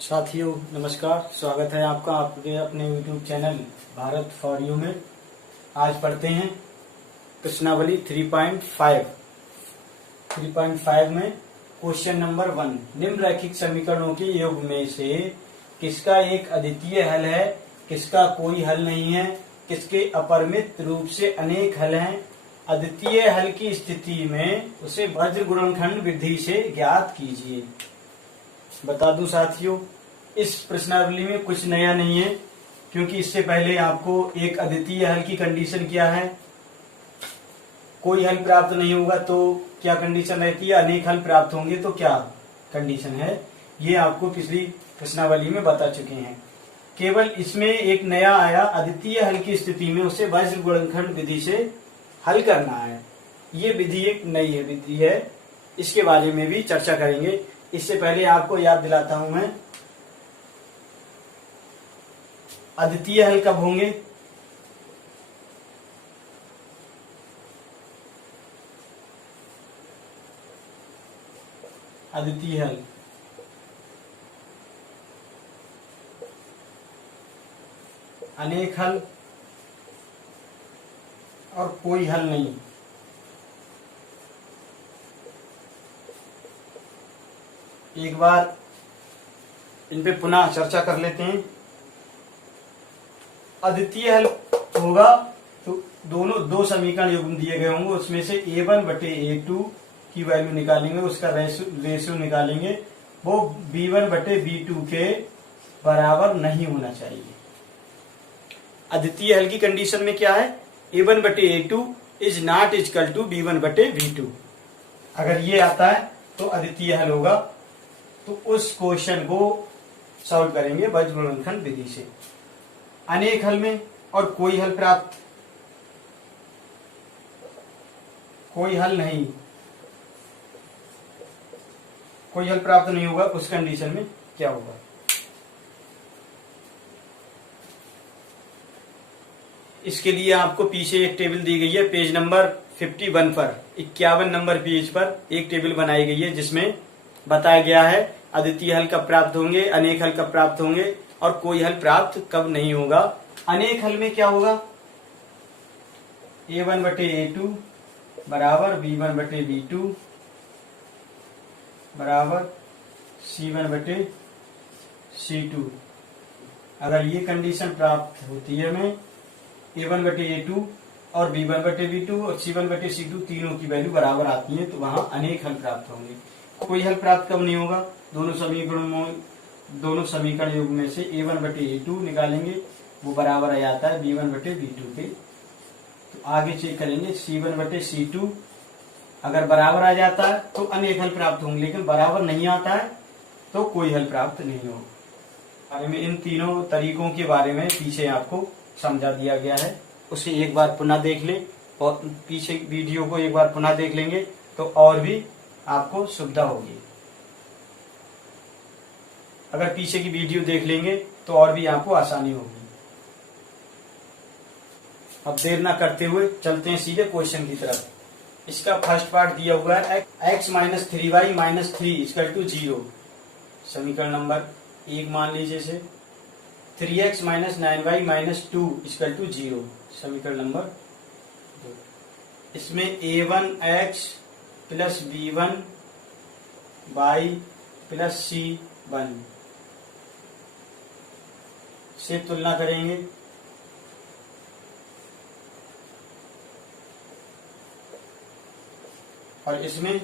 साथियों नमस्कार, स्वागत है आपका आपके अपने YouTube channel Bharat for you में। आज पढ़ते हैं प्रश्नावली 3.5 में क्वेश्चन नंबर 1। निम्नलिखित समीकरणों के योग में से किसका एक अद्वितीय हल है, किसका कोई हल नहीं है, किसके अपरिमित रूप से अनेक हल हैं। अद्वितीय हल की स्थिति में उसे वज्र गुणनखंड विधि से ज्ञात कीजिए। बता दूं साथियों, इस प्रश्नावली में कुछ नया नहीं है, क्योंकि इससे पहले आपको एक अद्वितीय हल की कंडीशन क्या है, कोई हल प्राप्त नहीं होगा तो क्या कंडीशन रहती है, अनेक हल प्राप्त होंगे तो क्या कंडीशन है, ये आपको पिछली प्रश्नावली में बता चुके हैं। केवल इसमें एक नया आया, अद्वितीय हल की स्थिति में उसे वज्र गुणनखंड विधि से हल करना है। ये विधि एक नई विधि है, इसके बारे में भी चर्चा करेंगे। इससे पहले आपको याद दिलाता हूं मैं, अद्वितीय हल कब होंगे। अद्वितीय हल अनेक हल और कोई हल नहीं। एक बार इन पे पुनः चर्चा कर लेते हैं। अद्वितीय हल होगा तो दोनों दो समीकरण युग्म दिए गए होंगे, उसमें से a1 बटे a2 की वैल्यू निकालेंगे, उसका रेशियो निकालेंगे, वो b1 बटे b2 के बराबर नहीं होना चाहिए। अद्वितीय हल की कंडीशन में क्या है, a1 बटे a2 is not equal to b1 बटे b2। अगर ये आता है तो अद्वितीय हल होगा। तो उस क्वेश्चन को सॉल्व करेंगे वज्र गुणनखंड विधि से। अनेक हल में और कोई हल प्राप्त, कोई हल नहीं, कोई हल प्राप्त नहीं होगा, उस कंडीशन में क्या होगा। इसके लिए आपको पीछे एक टेबल दी गई है, पेज नंबर 51 पर, 51 नंबर पेज पर एक टेबल बनाई गई है, जिसमें बताया गया है अद्वितीय हल कब प्राप्त होंगे, अनेक हल कब प्राप्त होंगे और कोई हल प्राप्त कब नहीं होगा। अनेक हल में क्या होगा, a1 बटे a2 बराबर b1 बटे b2 बराबर c1 बटे c2। अगर ये कंडीशन प्राप्त होती है हमें, a1 बटे a2 और b1 बटे b2 और c1 बटे c2 तीनों की वैल्यू बराबर आती है, तो वहां अनेक हल प्राप्त होंगे। कोई हल प्राप्त कब नहीं होगा, दोनों समीकरण युग्म में से a1 बटे a2 निकालेंगे, वो बराबर आ जाता है b1 बटे b2 के। तो आगे चेक करेंगे c1 बटे c2, अगर बराबर आ जाता है तो अनेक हल प्राप्त होंगे, लेकिन बराबर नहीं आता है तो कोई हल प्राप्त नहीं होगा। बारे में इन तीनों तरीकों के बारे में पीछे आपको समझा दिया गया है, उसे एक बार पुनः देख ले, और पीछे वीडियो को एक बार पुनः देख लेंगे तो और भी आपको सुविधा होगी। अगर पीछे की वीडियो देख लेंगे तो और भी आपको आसानी होगी। अब देर ना करते हुए चलते हैं सीधे क्वेश्चन की तरफ। इसका फर्स्ट पार्ट दिया हुआ है x minus 3y minus 3 equal to 0। समीकरण नंबर 1 मान लीजिए इसे, 3x minus 9y minus 2 equal to 0। समीकरण नंबर 2। इसमें a1x plus b1y plus c1 से तुलना करेंगे। और इसमें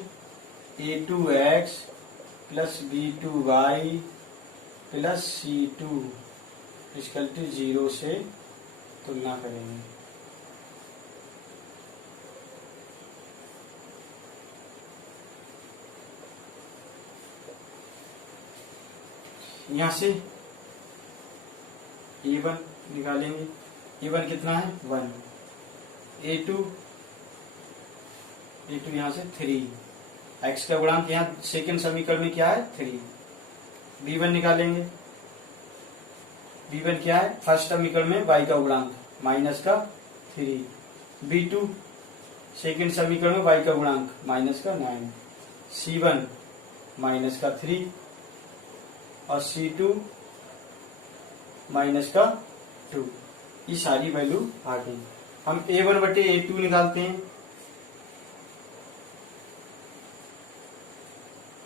a2x plus b2y plus c2 equal to 0 से तुलना करेंगे। यहां से a1 निकालेंगे, a1 कितना है 1, a2 यहां से 3, x का गुणांक यहाँ सेकेंड समीकरण में क्या है 3। b1 निकालेंगे, b1 क्या है फर्स्ट समीकरण में y का गुणांक माइनस का 3, b2 सेकेंड समीकरण में y का गुणांक माइनस का 9, c1 माइनस का 3 और C2 माइनस का 2, ये सारी वैल्यू आ गई। हम A1 बटे A2 निकालते हैं।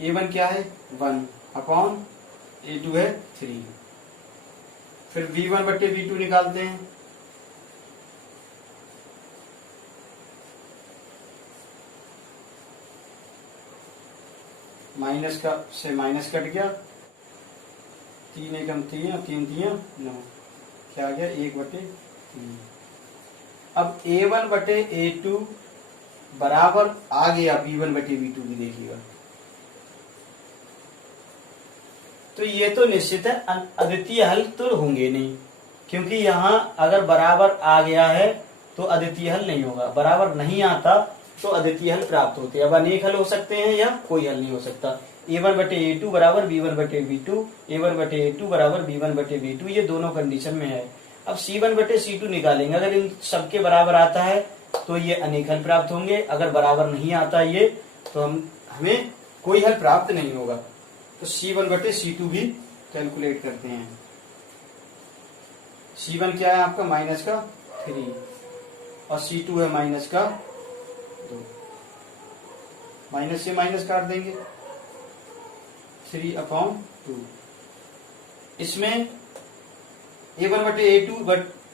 A1 क्या है 1 अपॉन A2 है 3। फिर V1 बटे V2 निकालते हैं। माइनस का से माइनस कट गया, 3 एकम 3 और 3 3 9, क्या आ गया 1 बटे 3। अब A1 बटे A2 बराबर आ गया B1 बटे B2 भी देखिएगा। तो ये तो निश्चित है अद्वितीय हल तो होंगे नहीं, क्योंकि यहाँ अगर बराबर आ गया है तो अद्वितीय हल नहीं होगा, बराबर नहीं आता तो अद्वितीय हल प्राप्त होते हैं। अब अनेक हल हो सकते हैं या कोई हल नहीं हो सकता। A1 बटे A2 बराबर B1 बटे B2, A1 बटे A2 बराबर B1 बटे B2, ये दोनों कंडीशन में है। अब C1 बटे C2 निकालेंगे, अगर इन सबके बराबर आता है तो ये अनेक हल प्राप्त होंगे, अगर बराबर नहीं आता ये तो हमें कोई हल प्राप्त नहीं होगा। तो C1 बटे C2 भी कैलकुलेट करते हैं। C1 क्या है आपका माइनस का 3 और C2 है माइनस का 2, माइनस से माइनस काट देंगे 3 अपॉन 2। इसमें A1 बटे A2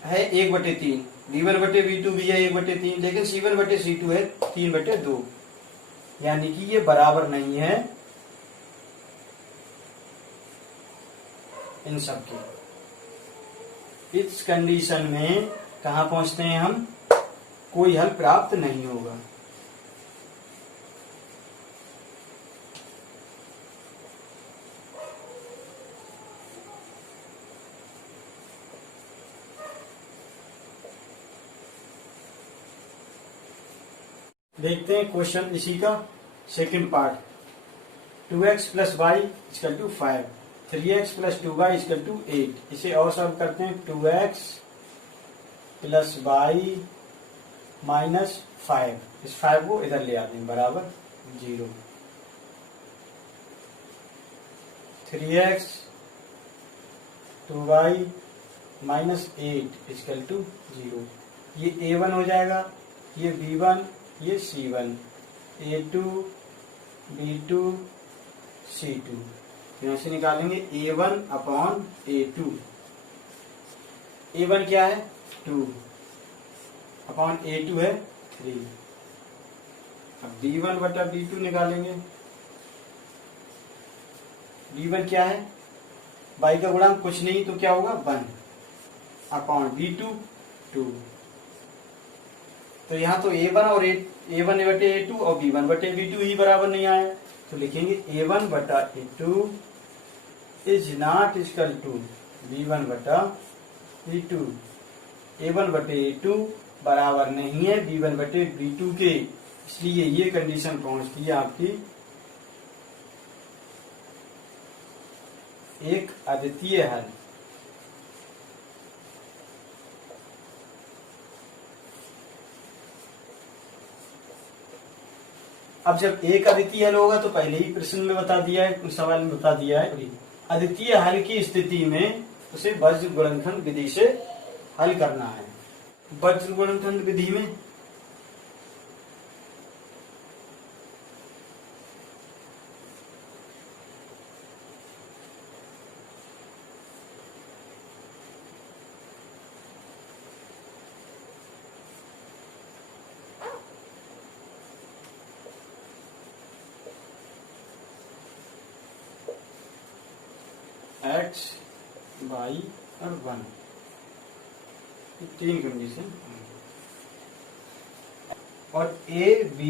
है 1 बटे 3, B1 बटे B2 भी है 1 बटे 3, लेकिन C1 बटे C2 है 3 बटे 2, यानी कि ये बराबर नहीं है इन सब के। इस कंडीशन में कहां पहुंचते हैं हम, कोई हल प्राप्त नहीं होगा। देखते हैं क्वेश्चन इसी का second part. 2x plus Y equal to 5, 3x plus 2y equal to 8। इसे और सॉल्व करते हैं। 2x प्लस वाई माइनस 5, इस 5 को इधर ले आते हैं बराबर 0। 3x 2y minus 8 equal to 0। ये A1 हो जाएगा, ये B1, ये C1, A2 B2 C2। यहां से निकालेंगे A1 अपॉन A2। A1 क्या है 2 अपॉन A2 है 3। अब B1 बटा B2 निकालेंगे। B1 क्या है, बाई का गुणांक कुछ नहीं तो क्या होगा 1 अपॉन B2 2। तो यहाँ तो A1 और A1 बटे A2 और B1 बटे B2 ही बराबर नहीं आया, तो लिखेंगे A1 बटा A2 is not equal to B1 बटा B2। A1 बटे A2 बराबर नहीं है B1 बटे B2 के, इसलिए ये कंडीशन पहुंचती है आपकी एक अद्वितीय हल। अब जब एक अद्वितीय हल होगा तो पहले ही प्रश्न में बता दिया है, सवाल में बता दिया है, अद्वितीय हल की स्थिति में उसे वज्र गुणनखंड विधि से हल करना है। वज्र गुणनखंड विधि में x y और 1 तीन कंडीशन और A B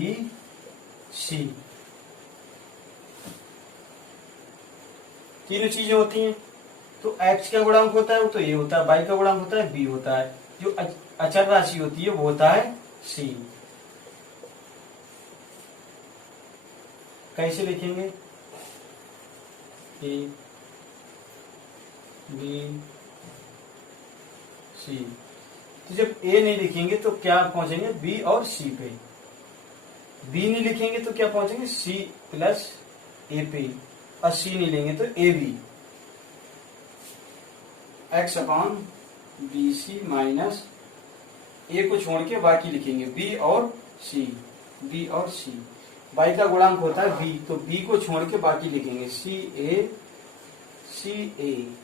C तीनों चीजें होती हैं। तो x का गुणांक होता है वो तो A होता है, y का गुणांक होता है B होता है, जो अचर राशि होती है वो होता है C। कैसे लिखेंगे A B C। तो जब A नहीं लिखेंगे तो क्या पहुंचेंगे B और C पे, B नहीं लिखेंगे तो क्या पहुंचेंगे C प्लस A पे, और C नहीं लेंगे तो AB। X upon B C minus A को छोड़ के बाकी लिखेंगे बी और सी, बी और सी। बाई का गुणांक होता है बी, तो बी को छोड़ के बाकी लिखेंगे सी ए, सी ए।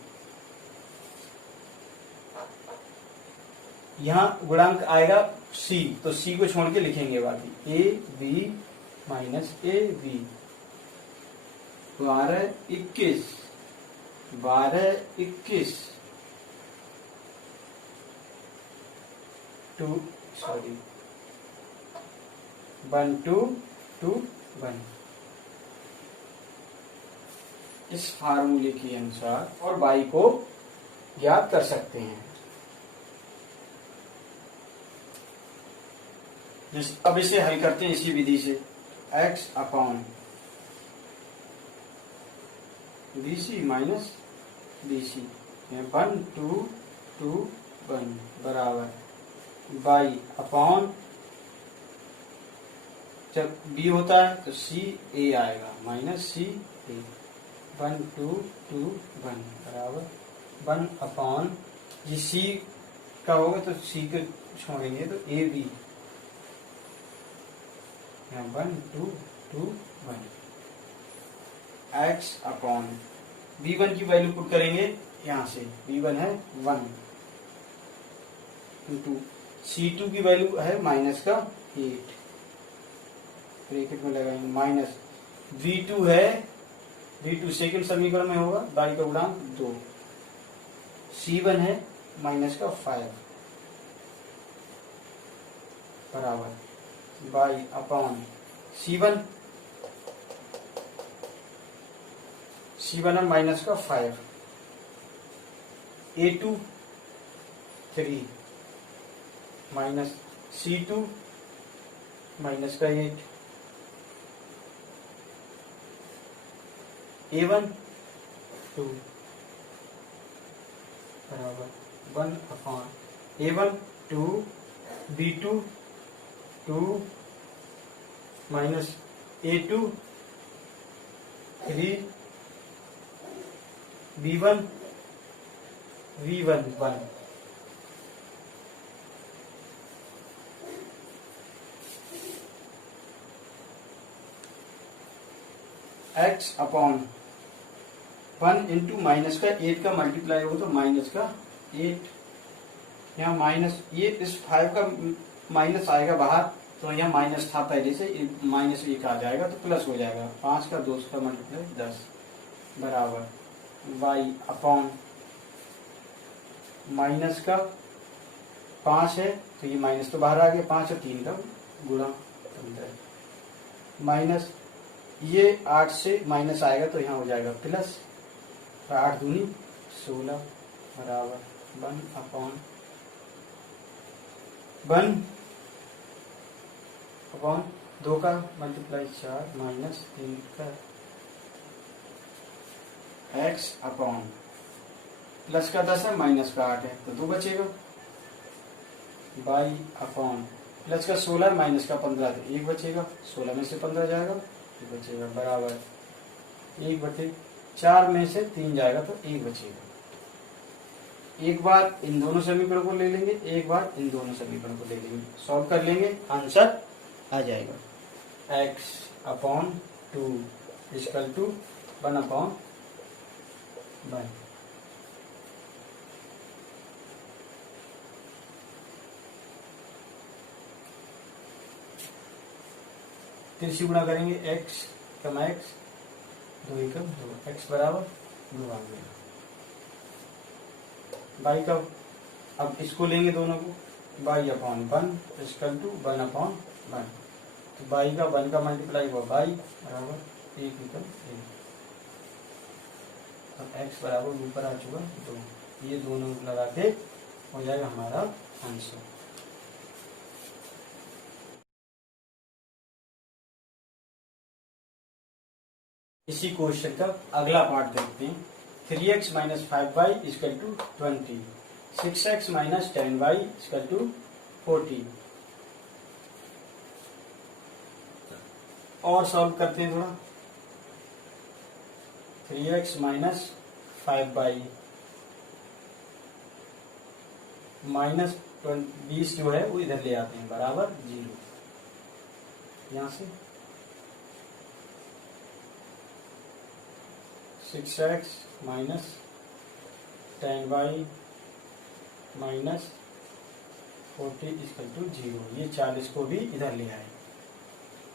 यहाँ गुणांक आएगा सी, तो सी को छोड़ के लिखेंगे बाकी A B minus A B. 12 21 12 21 2 sorry 1 2 2 1। इस फार्मूले के अनुसार और बाई को ज्ञात कर सकते हैं। अब इसे हल करते हैं इसी विधि से। x upon B C minus B C 1 2 2 1 बराबर बाई अपॉन, जब b होता है तो सी ए आएगा माइनस सी ए 1 2 2 1 बराबर 1 अपॉन, ये सी का होगा तो सी को छोड़ेंगे तो A B 1 2 2 1 x upon v1 की वैल्यू पुट करेंगे यहां से, v1 है 1 इंटू c2 की वैल्यू है माइनस का 8 ब्रैकेट में लगाएंगे माइनस v2 है, v2 सेकंड समीकरण में होगा बाई का गुणांक 2, c1 है माइनस का 5 बराबर बाई अपॉन c1 है माइनस का 5, a2 3 माइनस c2 माइनस का 8, a1 2 बराबर 1 upon a1 2 b2 2 minus a2 3 b1 v1 1 x upon 1 into minus का 8 का मल्टीप्लाई हो तो माइनस का 8, यहाँ माइनस ये इस 5 का माइनस आएगा बाहर, तो यहाँ माइनस था पहले से, माइनस 1 आ जाएगा तो प्लस हो जाएगा, 5 का 2 का मल्टीप्लाई 10 बराबर y अपॉन माइनस का 5 है तो ये माइनस तो बाहर आ गया, 5 और 3 का गुणा 15 माइनस ये 8 से माइनस आएगा तो यहाँ हो जाएगा प्लस, 8 दूनी 16 बराबर 1 अपॉन 2 का मल्टीप्लाई 4 माइनस 3 का x अपॉन प्लस का 10 है माइनस का 8 है तो 2 बचेगा, बाई अपॉन प्लस का 16 है माइनस का 15 तो 1 बचेगा, 16 में से 15 जाएगा तो बचेगा बराबर 1/4 में से 3 जाएगा तो 1 बचेगा। एक बार इन दोनों समीकरणों को ले लेंगे, एक बार इन दोनों समीकरणों को ले लेंगे, सॉल्व कर लेंगे, आंसर आ जाएगा x upon 2 equal to 1 upon 1। तिरछी गुणा करेंगे x कम x 2 एकम 2 x बराबर 2 आ गया। बाई का अब इसको लेंगे दोनों को, Y upon 1 equal to 1 upon 1, तो बाई का 1 का मल्टीप्लाई हुआ बाई बराबर 1 एकम 1। अब x बराबर ऊपर आ चुका 2, ये दोनों लगा के हो जाएगा हमारा आंसर। इसी क्वेश्चन का अगला पार्ट देखते हैं। 3x minus 5y equal to 20, 6x minus 10y equal to 40। और सॉल्व करते हैं थोड़ा। 3x माइनस 5y माइनस 20 जो है वो इधर ले आते हैं बराबर 0। यहां से 6x minus 10y minus 40 equal to 0। ये 40 को भी इधर ले आए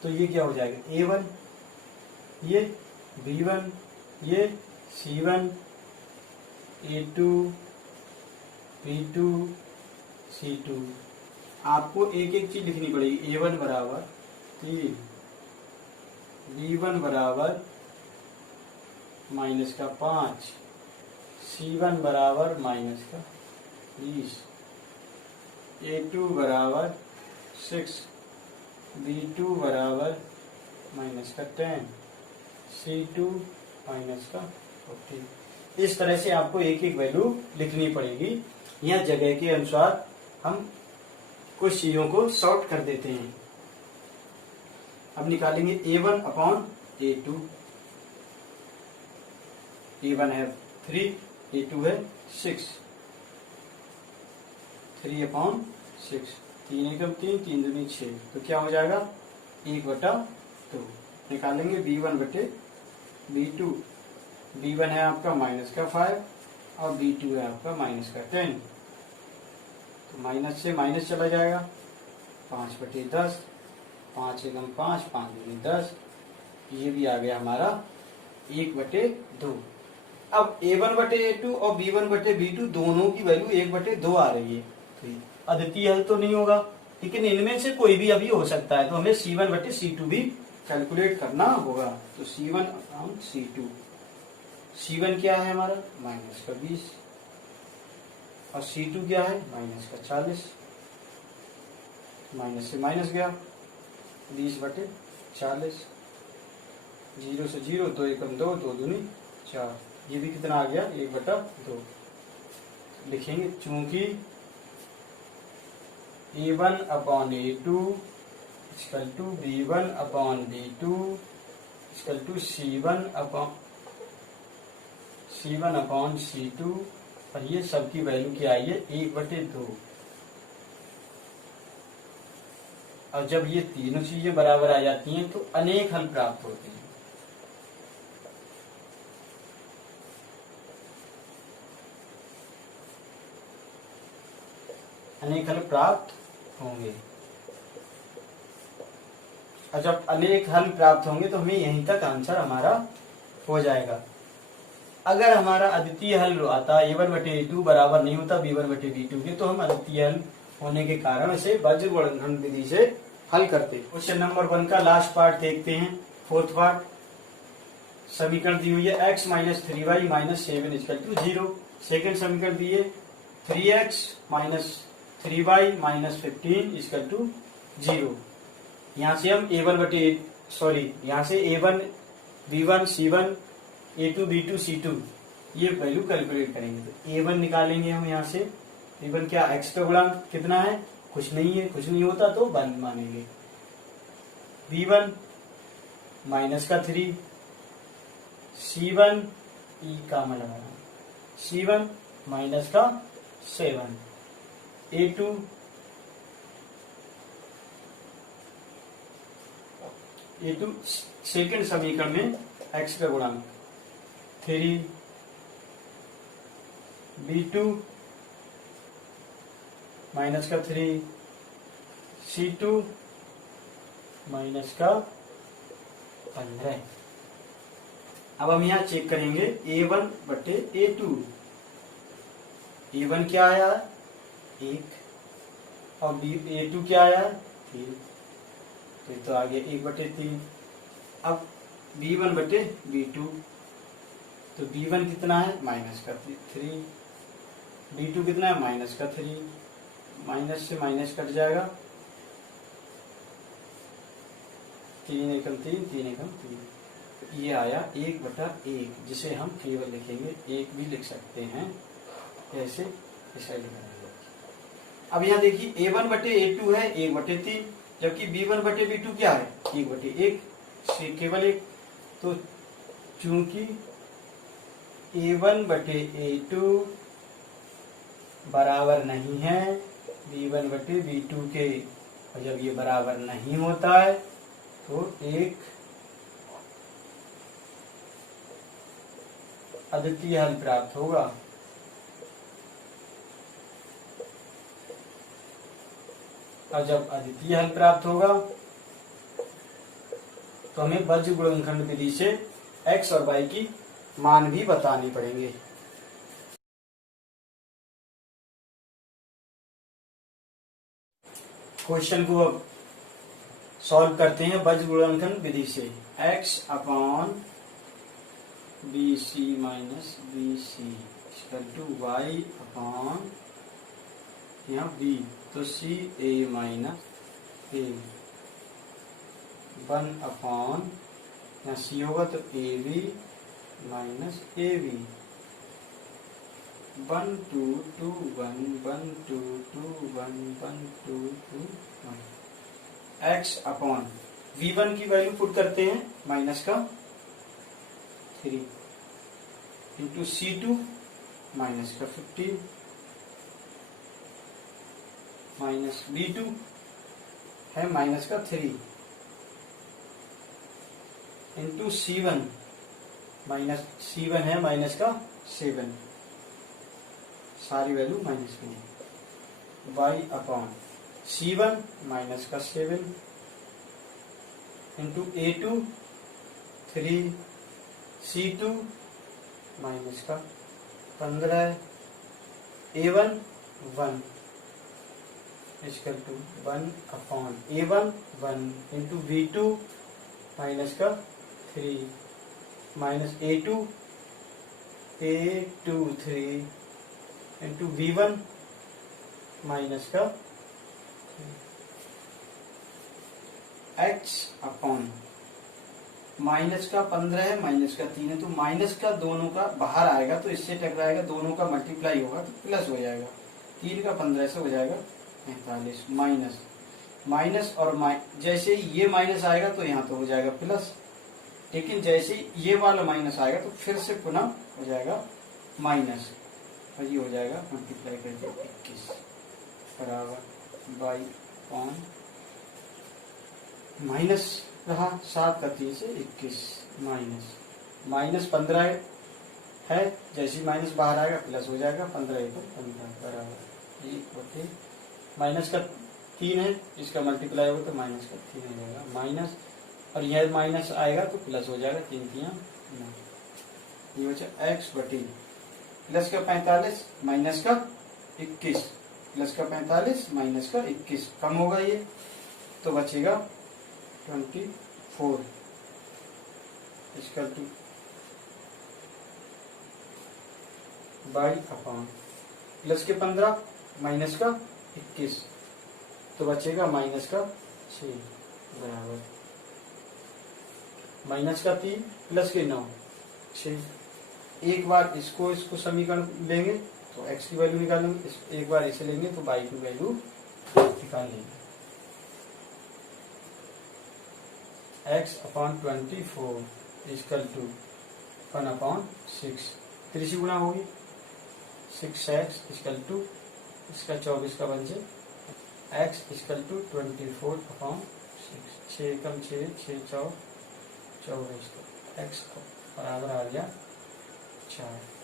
तो ये क्या हो जाएगा, a1, ये b1, ये c1, a2, b2, c2। आपको एक एक चीज लिखनी पड़ेगी। a1 बराबर 3, b1 बराबर माइनस का 5, c1 बराबर माइनस का 20, a2 बराबर 6, b2 बराबर माइनस का 10, c2 माइनस का 40। इस तरह से आपको एक एक वैल्यू लिखनी पड़ेगी। यह जगह के अनुसार हम कुछ चीजों को सॉर्ट कर देते हैं। अब निकालेंगे a1 अपॉन a2। a1 है 3, a2 है 6, 3 अपॉन 6, 3 एकम 3, 3 दूनी 6, तो क्या हो जाएगा 1/2। निकालेंगे b1 बटे b2। b1 है आपका माइनस का 5 और b2 है आपका माइनस का 10, तो माइनस से माइनस चला जाएगा, 5/10, 5 एकम 5, 5 दूनी 10, ये भी आ गया हमारा 1/2। अब a1 बटे a2 और b1 बटे b2 दोनों की वैल्यू 1/2 आ रही है, तो अद्वितीय हल तो नहीं होगा, लेकिन इनमें से कोई भी अभी हो सकता है, तो हमें c1 बटे c2 भी कैलकुलेट करना होगा। तो c1 अपॉन c2, c1 क्या है हमारा माइनस का 20 और c2 क्या है माइनस का 40, माइनस से माइनस गया 20/40, 0 से 0, 2 एकम 2, 2 दूनी 4, ये भी कितना आ गया 1/2। लिखेंगे चूंकि a1 upon a2 equal to b1 upon b2 equal to c1 upon c2, और ये सबकी वैल्यू क्या आई है 1/2। और जब ये तीनों चीजें बराबर आ जाती हैं तो अनेक हल प्राप्त होते हैं। अनेक हल प्राप्त होंगे, और जब अनेक हल प्राप्त होंगे तो हमें यहीं तक आंसर हमारा हो जाएगा। अगर हमारा अद्वितीय हल आता a1 बटे a2 बराबर नहीं होता b1 बटे b2 के, तो हम अद्वितीय हल होने के कारण इसे वज्र गुणनखंड विधि से हल करते। क्वेश्चन नंबर 1 का लास्ट पार्ट देखते हैं, 4th पार्ट। समीकरण दी हुई है x minus 3y minus 7 equal to 0। Second समीकरण दी है 3x minus 3y minus 15 equal to 0। यहाँ से हम यहाँ से a1 b1 c1 a2 b2 c2 ये वैल्यू कैलकुलेट करेंगे। तो a1 निकालेंगे हम यहाँ से, a1 क्या x का गुणांक कितना है, कुछ नहीं है, कुछ नहीं होता तो 1 मानेंगे। b1 माइनस का 3, c1 ई का लगाना, c1 माइनस का 7, a2 सेकेंड समीकरण में x का गुणांक 3, b2 माइनस का 3, c2 माइनस का 15। अब हम यहाँ चेक करेंगे a1 बटे a2। a1 क्या आया 1 और a2 क्या आया 3, तो आ गया 1/3। अब b1 बटे b2, तो b1 कितना है माइनस का 3, b2 कितना है माइनस का 3, माइनस से माइनस कट जाएगा, 3 एकम 3, 3 एकम 3, ये आया 1/1, जिसे हम केवल लिखेंगे 1 भी लिख सकते हैं, ऐसे इसे लिखेंगे। अब यहाँ देखिए a1 बटे a2 है 1/3, जबकि b1 बटे b2 क्या है 1/1, से केवल 1। तो चूंकि a1 बटे a2 बराबर नहीं है v1 बटे v2 के, और जब ये बराबर नहीं होता है तो एक अद्वितीय हल प्राप्त होगा। और जब अद्वितीय हल प्राप्त होगा तो हमें बज्र गुणनखंड विधि से x और y की मान भी बतानी पड़ेंगे। क्वेश्चन को अब सॉल्व करते हैं बज्र गुणनखंड विधि से। x upon B C minus B C equal to Y upon यहाँ b, तो सी ए माइनस ए, 1 अपॉन यहाँ सी होगा तो A B minus A B, 1 2 2 1 1 2 2 1 1 2 2 1। x upon v1 की वैल्यू पुट करते हैं माइनस का 3 इंटू c2 माइनस का 15 माइनस b2 है माइनस का 3 इंटू c1 माइनस c1 है माइनस का 7, सारी वैल्यू माइनस में, y अपॉन c1 माइनस का 7 इंटू a2 3, c2 माइनस का 15, a1 1 equal to 1 upon a1 1 into v2 minus का 3 minus a2 3 into v1 minus का x अपॉन माइनस का 15 है माइनस का 3 है, तो माइनस का दोनों का बाहर आएगा तो इससे टकराएगा, दोनों का मल्टीप्लाई होगा तो प्लस हो जाएगा, 3 का 15 से हो जाएगा 45 माइनस माइनस और जैसे ही ये माइनस आएगा तो यहाँ तो हो जाएगा प्लस, लेकिन जैसे ही ये वाला माइनस आएगा तो फिर से पुनः हो जाएगा माइनस, और ये हो जाएगा मल्टीप्लाई करके 21 बराबर बाई ऑन माइनस रहा 7 का 3 से 21 माइनस माइनस 15 है, जैसे माइनस बाहर आएगा प्लस हो जाएगा 15 को 15 बराबर ये होते माइनस का 3 है, इसका मल्टीप्लाई होगा तो माइनस का 3 हो जाएगा माइनस, और यह माइनस आएगा तो प्लस हो जाएगा 3 3 ये हो जाएगा x बटी प्लस का 45 माइनस का 21 प्लस का 45 माइनस का 21 कम होगा ये तो बचेगा 24 इसका टू बाई अपॉन प्लस के 15 माइनस का 21 तो बचेगा माइनस का 6 बराबर माइनस का 3 प्लस के 9 6। एक बार इसको समीकरण लेंगे तो x की वैल्यू निकालेंगे, एक बार इसे लेंगे तो y की वैल्यू निकाल लेंगे। x upon 24 equal to 1 upon 6, 3 से गुणा होगी 6x इक्वल टू इसका 24 का बन जाए x इक्वल टू 24 अपॉन 6, 6 कम 6 6 4 24 तो x बराबर आ गया 4।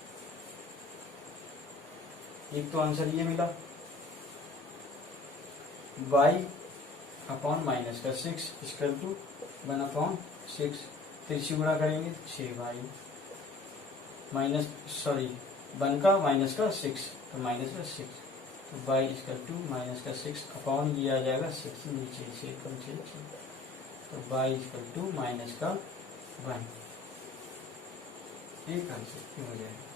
एक तो आंसर ये मिला, y अपॉन माइनस का 6 इक्वल टू 1 अपॉन 6, 3 से गुणा करेंगे 6y माइनस 1 का माइनस का 6 तो माइनस का 6 तो y इक्वल टू माइनस का 6 अपॉन ये आ जाएगा 6 नीचे 6 कम 6 तो y इक्वल टू माइनस का 1, एक आंसर हो जाएगा।